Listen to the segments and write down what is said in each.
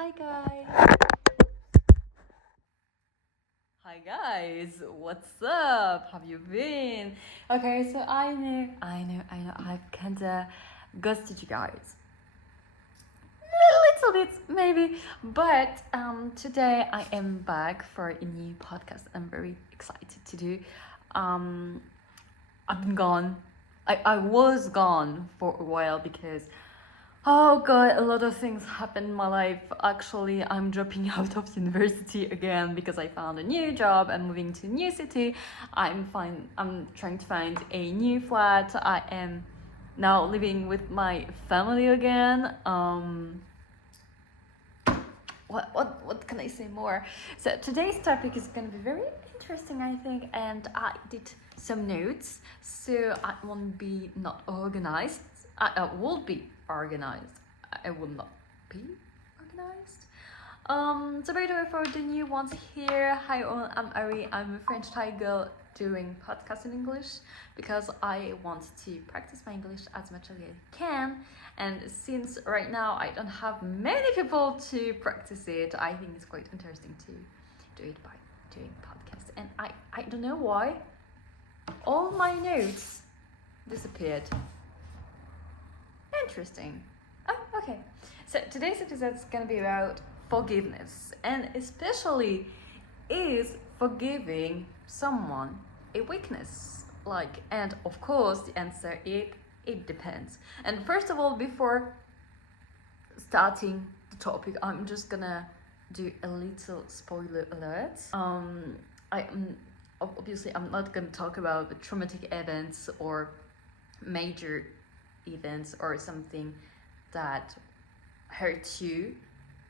Hi guys. Hi guys. What's up? Have you been? Okay, so I know. I've kinda ghosted you guys. A little bit, maybe. But today I am back for a new podcast. I'm very excited to do. I've been gone. I was gone for a while because oh god, a lot of things happened in my life. Actually, I'm dropping out of university again because I found a new job. I'm moving to a new city. I'm trying to find a new flat. I am now living with my family again. What can I say more? So today's topic is going to be very interesting, I think, and I did some notes, so I won't be not organized. I will be organized. I will not be organized. So by the way, for the new ones here, hi all, I'm Ari. I'm a French Thai girl doing podcasts in English because I want to practice my English as much as I can. And since right now I don't have many people to practice it, I think it's quite interesting to do it by doing podcasts. And I don't know why all my notes disappeared. Interesting. Oh, okay. So today's episode is gonna be about forgiveness, and especially is forgiving someone a weakness? Like, and of course the answer it depends. And first of all, before starting the topic, I'm just gonna do a little spoiler alert. I'm not gonna talk about the traumatic events or major events or something that hurts you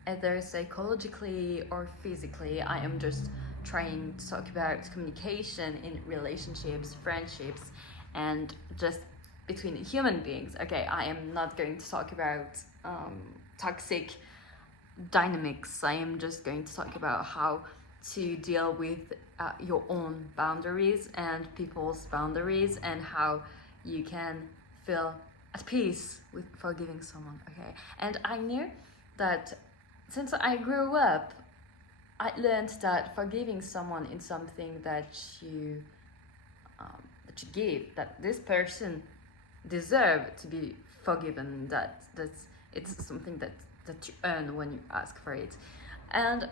either psychologically or physically. I am just trying to talk about communication in relationships, friendships, and just between human beings. Okay, I am not going to talk about toxic dynamics. I am just going to talk about how to deal with your own boundaries and people's boundaries, and how you can feel at peace with forgiving someone. Okay, and I know that since I grew up, I learned that forgiving someone is something that you give, that this person deserves to be forgiven, that's it's something that you earn when you ask for it. And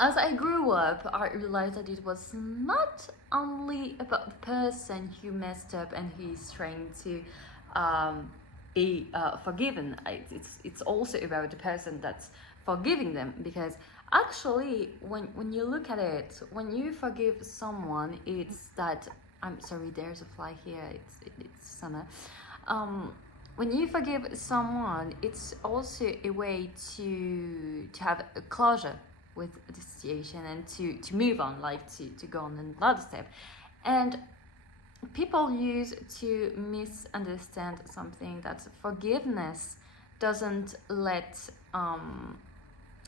as I grew up, I realized that it was not only about the person who messed up and who is trying to be forgiven. It's also about the person that's forgiving them, because actually when you look at it, when you forgive someone, it's that, I'm sorry, there's a fly here, it's summer. When you forgive someone, it's also a way to have a closure with the situation and to move on, like to go on another step. And people use to misunderstand something, that forgiveness doesn't let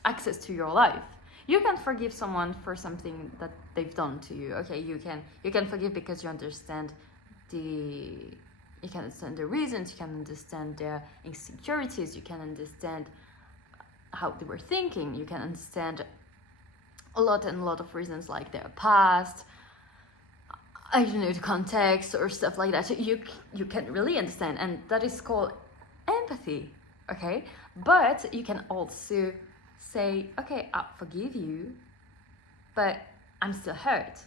access to your life. You can forgive someone for something that they've done to you. Okay, you can forgive because you understand the reasons, you can understand their insecurities, you can understand how they were thinking, you can understand a lot of reasons, like their past, I don't know, the context or stuff like that. So you can really understand, and that is called empathy. Okay, but you can also say, okay, I forgive you, but I'm still hurt,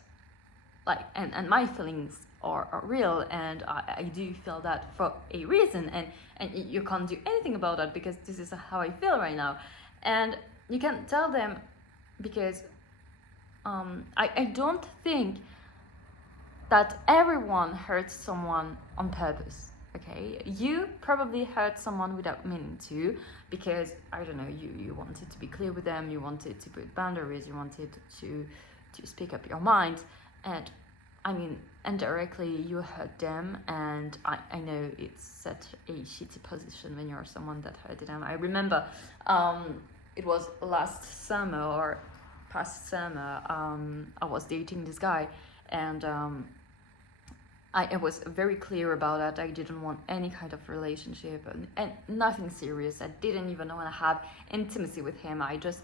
like, and my feelings are real, and I do feel that for a reason, and you can't do anything about that because this is how I feel right now. And you can tell them, because I don't think that everyone hurts someone on purpose. Okay, you probably hurt someone without meaning to, because I don't know, you wanted to be clear with them, you wanted to put boundaries, you wanted to speak up your mind, and I mean, indirectly you hurt them. And I know it's such a shitty position when you're someone that hurted them. I remember it was last summer or past summer, I was dating this guy, and I was very clear about that. I didn't want any kind of relationship and nothing serious. I didn't even want to have intimacy with him. I just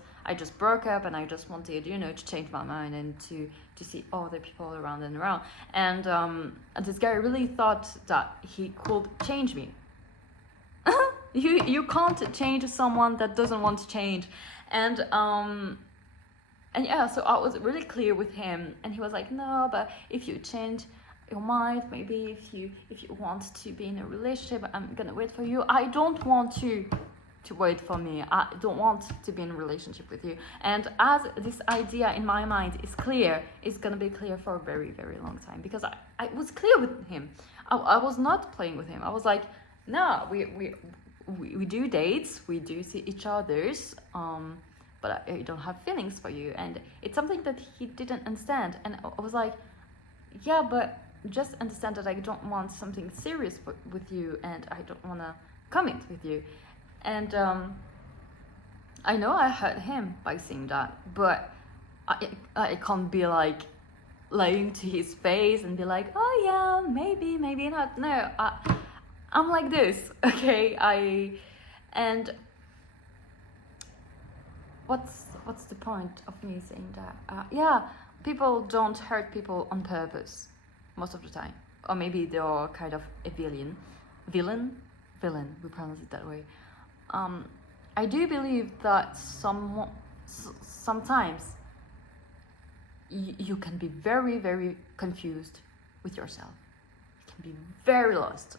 broke up, and I just wanted, to change my mind and to see other people around and around. And this guy really thought that he could change me. You can't change someone that doesn't want to change. And yeah, so I was really clear with him, and he was like, no, but if you change your mind, maybe if you want to be in a relationship, I'm gonna wait for you. I don't want you to wait for me. I don't want to be in a relationship with you. And as this idea in my mind is clear, it's gonna be clear for a very, very long time, because I was clear with him. I was not playing with him. I was like, no, we do dates, we do see each other's, but I don't have feelings for you. And it's something that he didn't understand. And I was like, yeah, but just understand that I don't want something serious with you, and I don't want to commit with you. And I know I hurt him by saying that, but I can't be like lying to his face and be like, oh yeah, maybe not. No, I'm like this, okay? And what's the point of me saying that? Yeah, people don't hurt people on purpose most of the time, or maybe they're kind of a villain, we pronounce it that way. I do believe that sometimes you can be very, very confused with yourself. You can be very lost,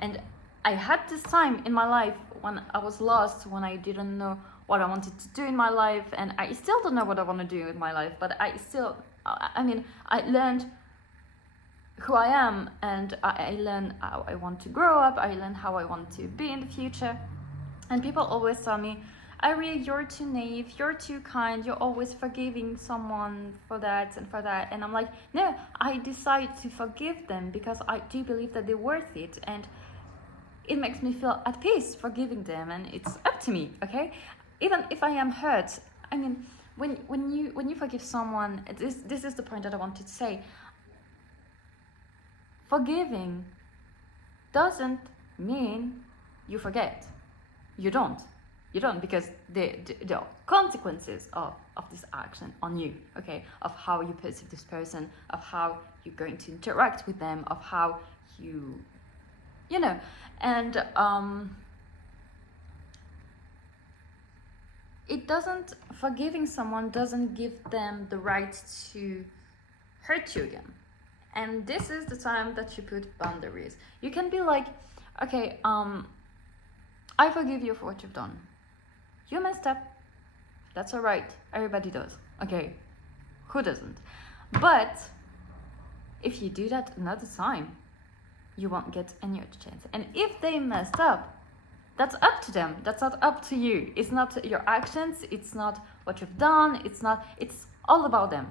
and I had this time in my life when I was lost, when I didn't know what I wanted to do in my life, and I still don't know what I want to do with my life, but I learned who I am, and I learned how I want to grow up, I learned how I want to be in the future. And people always tell me, Ari, you're too naive, you're too kind, you're always forgiving someone for that and for that. And I'm like, no, I decide to forgive them because I do believe that they're worth it, and it makes me feel at peace forgiving them, and it's up to me, okay? Even if I am hurt, I mean, when you forgive someone, this is the point that I wanted to say. Forgiving doesn't mean you forget. You don't, because there are consequences of this action on you, okay? Of how you perceive this person, of how you're going to interact with them, of how you know, and forgiving someone doesn't give them the right to hurt you again. And this is the time that you put boundaries. You can be like, okay, I forgive you for what you've done. You messed up. That's all right. Everybody does. Okay, who doesn't? But if you do that another time, you won't get any other chance. And if they messed up, that's up to them. That's not up to you. It's not your actions. It's not what you've done. It's all about them.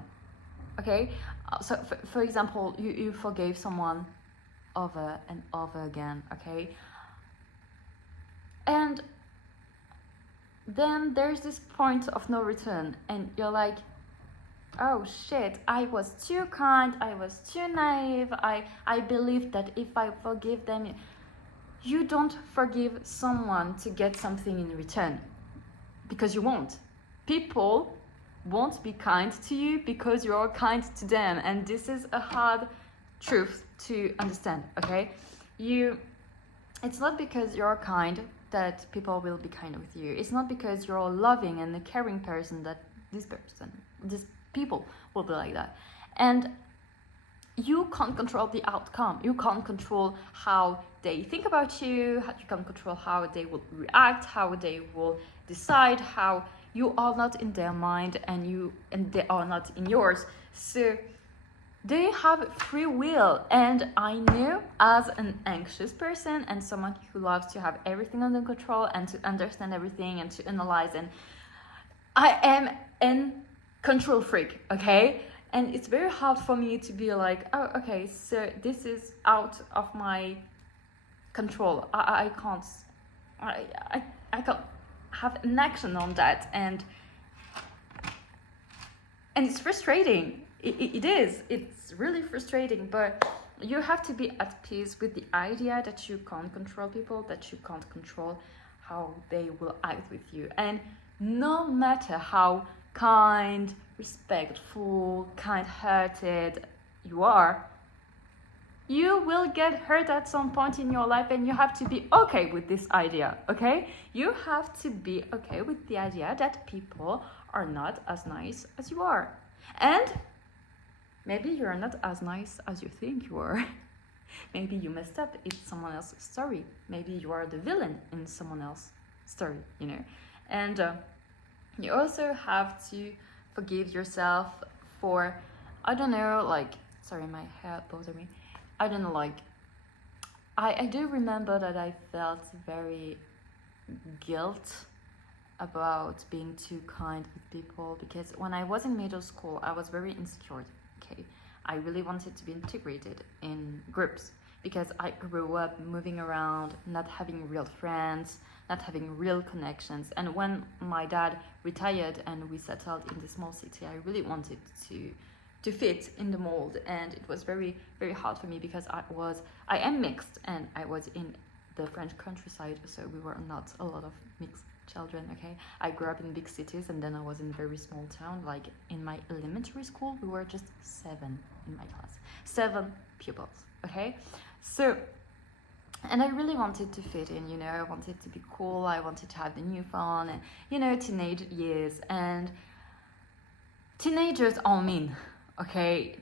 Okay? So, for example, you forgave someone over and over again, okay? And then there's this point of no return, and you're like, oh shit, I was too kind, I was too naive, I believed that if I forgive them. You don't forgive someone to get something in return, because you won't. People won't be kind to you because you're kind to them, and this is a hard truth to understand, okay? It's not because you're kind that people will be kind with you. It's not because you're a loving and a caring person that these people will be like that. And you can't control the outcome. You can't control how they think about you. You can't control how they will react, how they will decide, how you are not in their mind and they are not in yours. So they have free will. And I know, as an anxious person and someone who loves to have everything under control and to understand everything and to analyze, and I am a control freak, okay? And it's very hard for me to be like, oh, okay, so this is out of my control. I can't have an action on that, and it's frustrating. It is. It's really frustrating, but you have to be at peace with the idea that you can't control people, that you can't control how they will act with you. And no matter how kind, respectful, kind-hearted you are, you will get hurt at some point in your life, and you have to be okay with this idea, okay? You have to be okay with the idea that people are not as nice as you are. And maybe you're not as nice as you think you are. Maybe you messed up in someone else's story. Maybe you are the villain in someone else's story, you know? And you also have to forgive yourself for, I don't know, like, sorry, my hair bothered me. I don't know, like, I do remember that I felt very guilt about being too kind with people, because when I was in middle school, I was very insecure, okay? I really wanted to be integrated in groups, because I grew up moving around, not having real friends, not having real connections. And when my dad retired and we settled in the small city, I really wanted to fit in the mold, and it was very, very hard for me, because I am mixed, and I was in the French countryside, so we were not a lot of mixed children, okay? I grew up in big cities, and then I was in a very small town. Like in my elementary school, we were just 7 in my class, 7 pupils, okay? So, and I really wanted to fit in, you know, I wanted to be cool, I wanted to have the new phone, and, you know, teenage years, and teenagers are mean. Okay,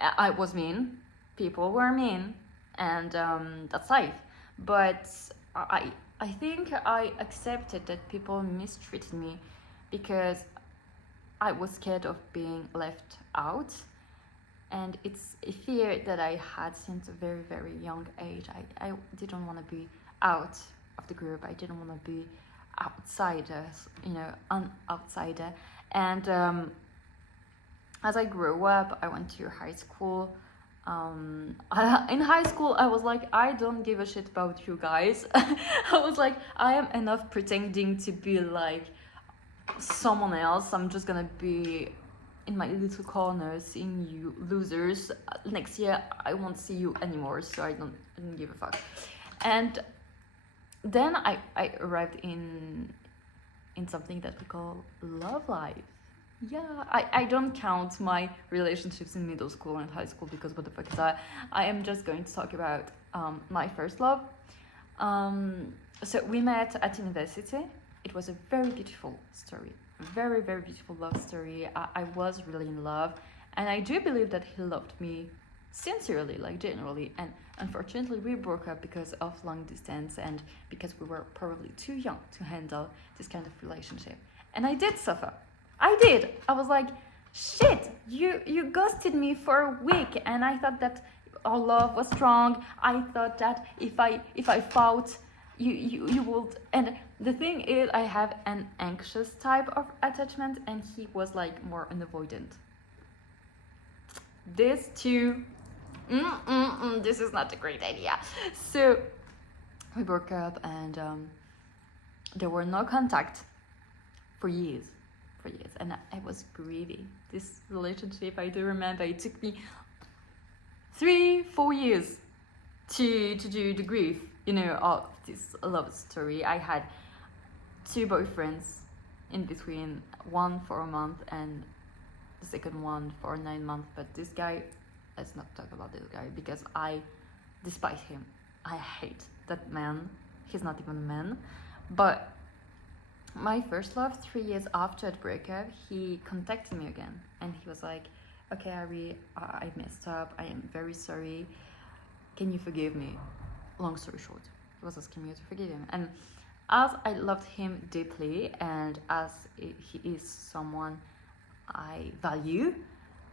I was mean, people were mean, and that's life. But I think I accepted that people mistreated me because I was scared of being left out, and it's a fear that I had since a very, very young age. I didn't want to be out of the group. I didn't want to be outsiders, you know, an outsider. And as I grew up, I went to high school. In high school, I was like, I don't give a shit about you guys. I was like, I am enough pretending to be like someone else. I'm just gonna be in my little corner seeing you losers. Next year, I won't see you anymore, so I don't give a fuck. And then I arrived in something that we call love life. Yeah, I don't count my relationships in middle school and high school, because what the fuck is that? I am just going to talk about my first love. So we met at university. It was a very beautiful story, very, very beautiful love story. I was really in love, and I do believe that he loved me sincerely, like genuinely. And unfortunately, we broke up because of long distance, and because we were probably too young to handle this kind of relationship. And I did suffer. I did. I was like, shit, you ghosted me for a week, and I thought that our love was strong. I thought that if I fought, you would. And the thing is, I have an anxious type of attachment, and he was like more an avoidant. This too, this is not a great idea. So we broke up, and there were no contact for years. And I was grieving this relationship. I do remember it took me 3-4 years to do the grief, you know, of this love story. I had 2 boyfriends in between, one for a month and the second one for 9 months. But this guy, let's not talk about this guy, because I despise him. I hate that man. He's not even a man. But my first love, 3 years after the breakup, he contacted me again, and he was like, okay, Ari, I messed up, I am very sorry, can you forgive me? Long story short, he was asking me to forgive him. And as I loved him deeply, and as he is someone I value,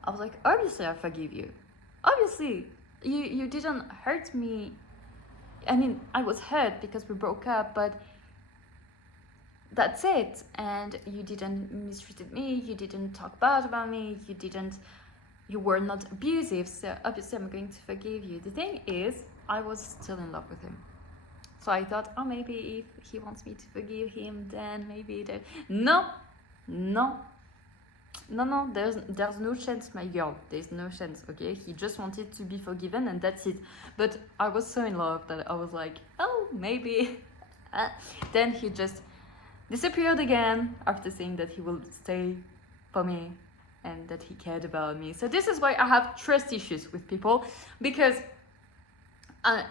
I was like, obviously I forgive you. Obviously, you didn't hurt me. I mean, I was hurt because we broke up, but that's it. And you didn't mistreated me, you didn't talk bad about me, you were not abusive, so obviously I'm going to forgive you. The thing is, I was still in love with him. So I thought, oh, maybe if he wants me to forgive him, then maybe that. No. no, there's no chance, my girl. There's no chance, okay? He just wanted to be forgiven and that's it. But I was so in love that I was like, oh, maybe. Then he just disappeared again after saying that he will stay for me and that he cared about me. So this is why I have trust issues with people, because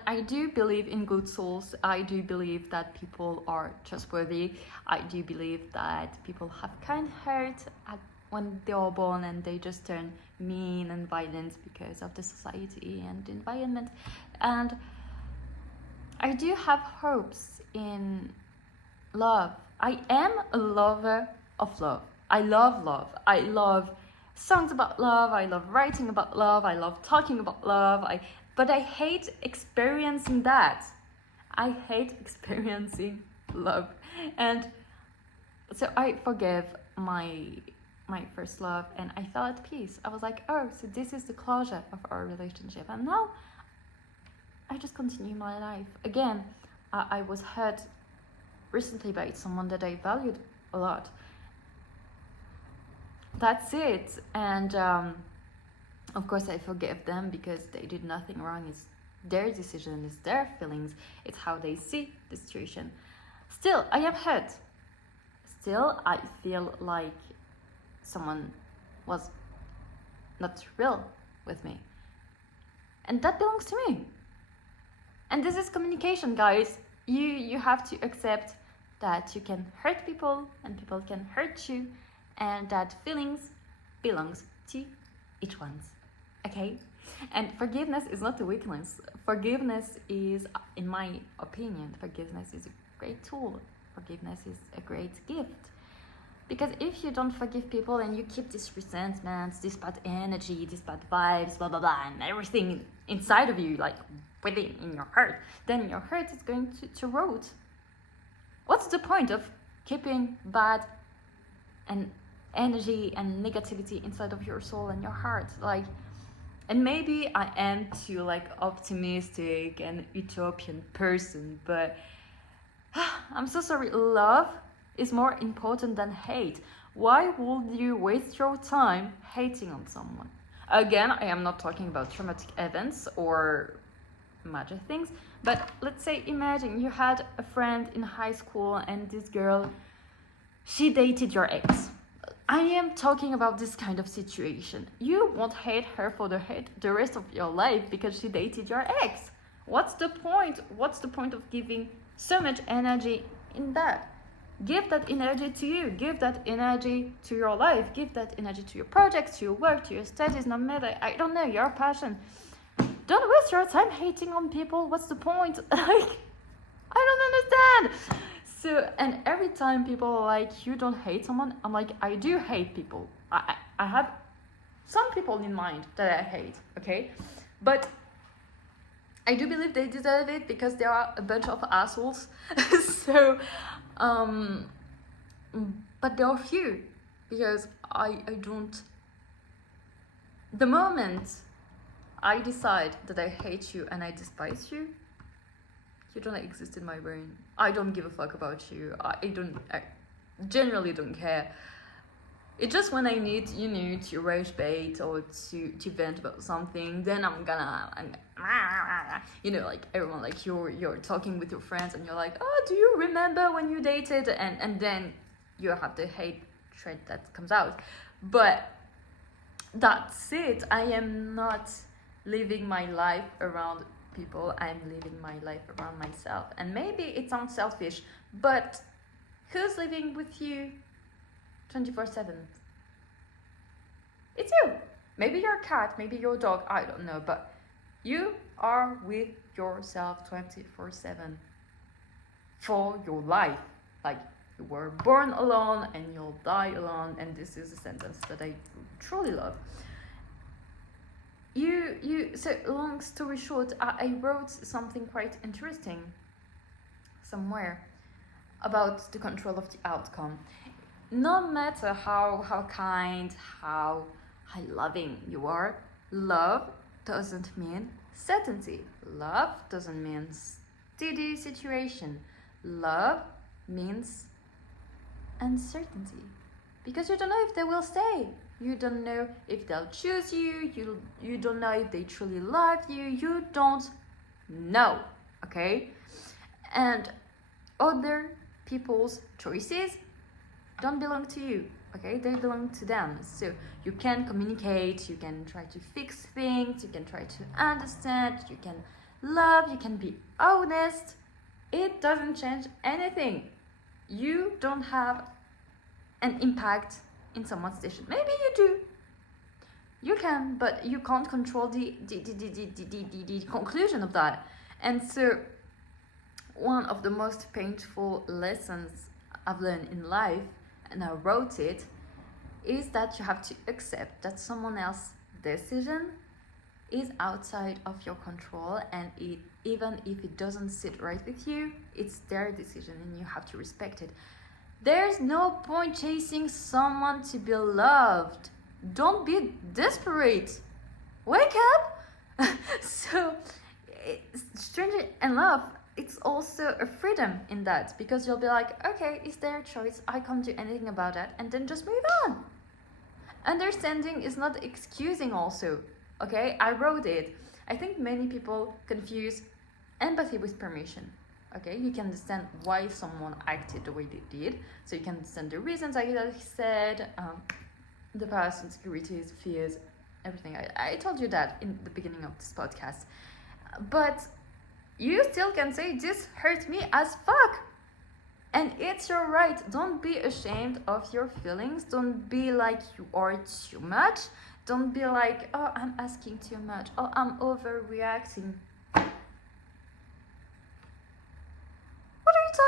I do believe in good souls. I do believe that people are trustworthy. I do believe that people have kind hearts when they are born and they just turn mean and violent because of the society and the environment. And I do have hopes in love. I am a lover of love. I love love. I love songs about love. I love writing about love. I love talking about love. But I hate experiencing that. I hate experiencing love. And so I forgave my first love and I felt at peace. I was like, oh, so this is the closure of our relationship. And now I just continue my life. Again, I was hurt recently by someone that I valued a lot. That's it. And of course I forgive them because they did nothing wrong. It's their decision, it's their feelings, it's how they see the situation. Still, I am hurt. Still, I feel like someone was not real with me. And that belongs to me. And this is communication, guys. You have to accept that you can hurt people and people can hurt you, and that feelings belongs to each one. Okay? And forgiveness is not a weakness. Forgiveness is, in my opinion, forgiveness is a great tool. Forgiveness is a great gift. Because if you don't forgive people and you keep this resentment, this bad energy, this bad vibes, blah, blah, blah, and everything inside of you, like within in your heart, then your heart is going to rot. What's the point of keeping bad and energy and negativity inside of your soul and your heart? Like, and maybe I am too like optimistic and utopian person, but I'm so sorry. Love is more important than hate. Why would you waste your time hating on someone? Again, I am not talking about traumatic events or major things, but let's say, imagine you had a friend in high school and this girl, she dated your ex. I am talking about this kind of situation. You won't hate her for the rest of your life because she dated your ex. What's the point? What's the point of giving so much energy in that? Give that energy to you. Give that energy to your life. Give that energy to your projects, to your work, to your studies, no matter, I don't know, your passion. Don't waste your time hating on people. What's the point? Like, I don't understand. So, and every time people are like, you don't hate someone, I'm like, I do hate people. I have some people in mind that I hate, okay? But I do believe they deserve it because they are a bunch of assholes. So, but there are few, because I don't. The moment I decide that I hate you and I despise you, you don't exist in my brain. I don't give a fuck about you. I generally don't care. It's just when I need, to rage bait or to vent about something, then I'm gonna like everyone, like you're talking with your friends and you're like, oh, do you remember when you dated? And then you have the hatred that comes out. But that's it. I am not living my life around people. I'm living my life around myself. And maybe it sounds selfish, but who's living with you 24/7? It's you. Maybe your cat, maybe your dog, I don't know, but you are with yourself 24/7 for your life. Like, you were born alone and you'll die alone, and this is a sentence that I truly love. So long story short, I wrote something quite interesting somewhere about the control of the outcome. No matter how kind, how loving you are, love doesn't mean certainty. Love doesn't mean steady situation. Love means uncertainty. because you don't know if they will stay. You don't know if they'll choose you. You don't know if they truly love you. You don't know, okay? And other people's choices don't belong to you, okay? They belong to them. So you can communicate, you can try to fix things, you can try to understand, you can love, you can be honest. It doesn't change anything. You don't have an impact in someone's decision. Maybe you do. You can, but you can't control the conclusion of that. And so one of the most painful lessons I've learned in life, and I wrote it, is that you have to accept that someone else's decision is outside of your control, and even if it doesn't sit right with you, it's their decision and you have to respect it. There's no point chasing someone to be loved. Don't be desperate. Wake up! So, strangely enough, it's also a freedom in that, because you'll be like, okay, it's their choice, I can't do anything about that, and then just move on. Understanding is not excusing also, okay? I wrote it. I think many people confuse empathy with permission. Okay, you can understand why someone acted the way they did, so you can understand the reasons like I said, the past insecurities, fears, everything. I told you that in the beginning of this podcast, but you still can say, this hurt me as fuck, and it's your right. Don't be ashamed of your feelings. Don't be like you are too much. Don't be like, oh, I'm asking too much, oh, I'm overreacting.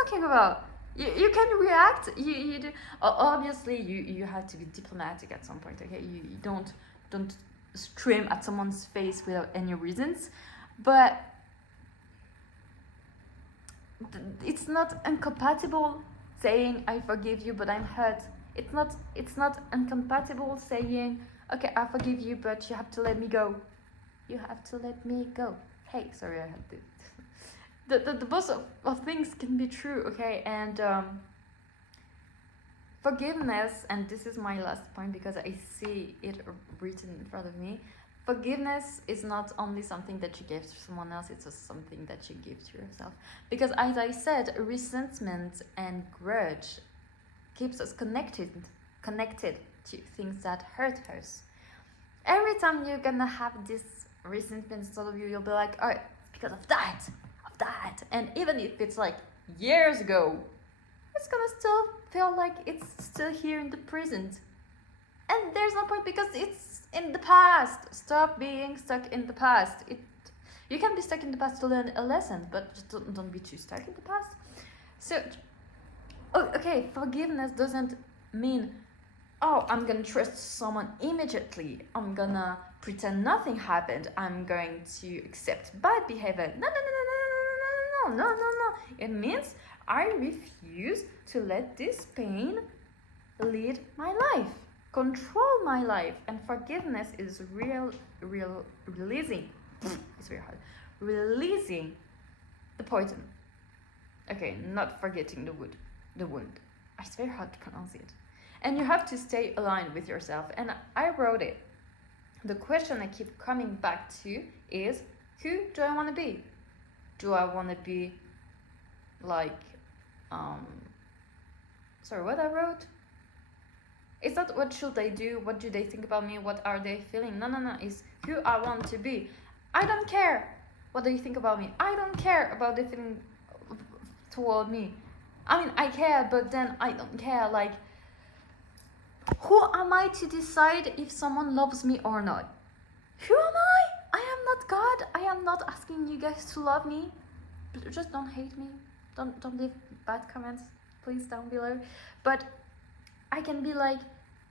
Talking about, you can react, you do. Obviously you have to be diplomatic at some point, okay? You don't scream at someone's face without any reasons, but it's not incompatible saying I forgive you but I'm hurt. It's not incompatible saying, okay, I forgive you but you have to let me go. You have to let me go. Hey, sorry, I had to. The both of things can be true, okay? And forgiveness, and this is my last point because I see it written in front of me. Forgiveness is not only something that you give to someone else, it's just something that you give to yourself. Because as I said, resentment and grudge keeps us connected to things that hurt us. Every time you're gonna have this resentment inside of you, you'll be like, oh, it's because of that. And even if it's like years ago, it's gonna still feel like it's still here in the present, and there's no point because it's in the past. Stop being stuck in the past. You can be stuck in the past to learn a lesson, but just don't be too stuck in the past. So okay, forgiveness doesn't mean, oh, I'm gonna trust someone immediately, I'm gonna pretend nothing happened, I'm going to accept bad behavior. No. It means I refuse to let this pain lead my life, control my life. And forgiveness is releasing. It's very hard. Releasing the poison. Okay, not forgetting the wound. It's very hard to pronounce it. And you have to stay aligned with yourself. And I wrote it. The question I keep coming back to is, who do I want to be? Do I want to be like, sorry, what I wrote? It's not what should they do, what do they think about me, what are they feeling? No, it's who I want to be. I don't care what they think about me. I don't care about the feeling toward me. I mean, I care, but then I don't care. Like, who am I to decide if someone loves me or not? Who am I? I am not God. I am not asking you guys to love me. Just don't hate me. Don't leave bad comments, please, down below. But I can be like,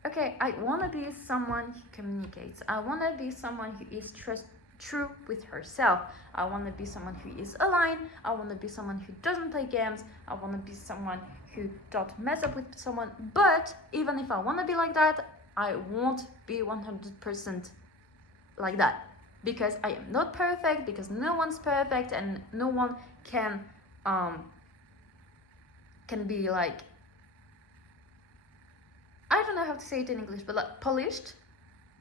okay, I want to be someone who communicates. I want to be someone who is true with herself. I want to be someone who is aligned. I want to be someone who doesn't play games. I want to be someone who don't mess up with someone. But even if I want to be like that, I won't be 100% like that, because I am not perfect, because no one's perfect, and no one can be like, I don't know how to say it in English, but like polished,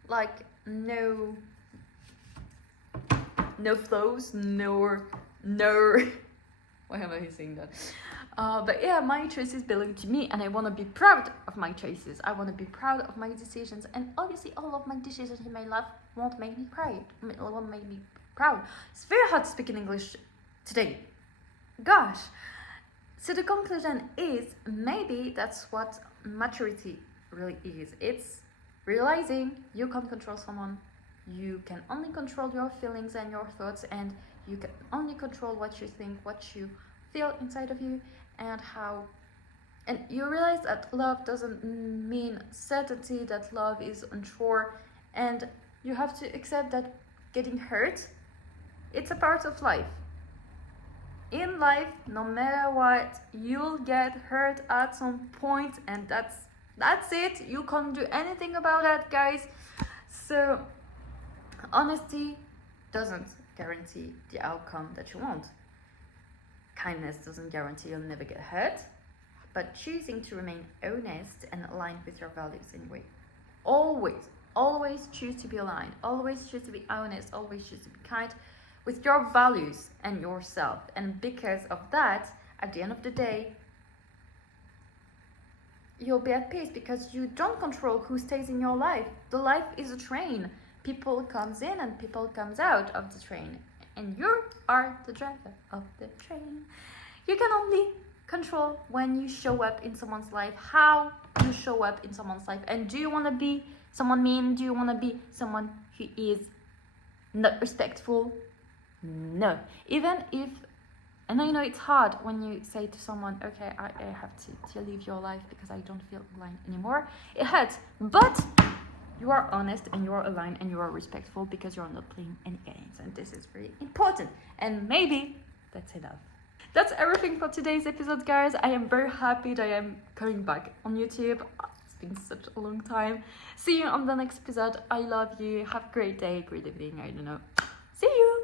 like no flaws, no. Why am I saying that? But yeah, my choices belong to me, and I want to be proud of my choices. I want to be proud of my decisions, and obviously all of my decisions in my life won't make me proud. It's very hard to speak in English today. Gosh. So the conclusion is, maybe that's what maturity really is. It's realizing you can't control someone. You can only control your feelings and your thoughts, and you can only control what you think, what you feel inside of you, and you realize that love doesn't mean certainty, that love is unsure, and you have to accept that getting hurt, it's a part of life. In life, no matter what, you'll get hurt at some point, and that's it. You can't do anything about that, guys. So honesty doesn't guarantee the outcome that you want. Kindness doesn't guarantee you'll never get hurt, but choosing to remain honest and aligned with your values anyway. Always choose to be aligned. Always choose to be honest. Always choose to be kind with your values and yourself. And because of that, at the end of the day, you'll be at peace, because you don't control who stays in your life. The life is a train. People comes in and people comes out of the train, and you are the driver of the train. You can only control when you show up in someone's life, how you show up in someone's life. And do you want to be someone mean? Do you want to be someone who is not respectful? No. Even if, and I know it's hard when you say to someone, okay, I have to leave your life because I don't feel aligned anymore. It hurts, but you are honest and you are aligned and you are respectful, because you're not playing any games, and this is very important. And maybe that's enough. That's everything for today's episode, guys. I am very happy that I am coming back on YouTube. It's been such a long time. See you on the next episode. I love you. Have a great day, great evening. I don't know. See you.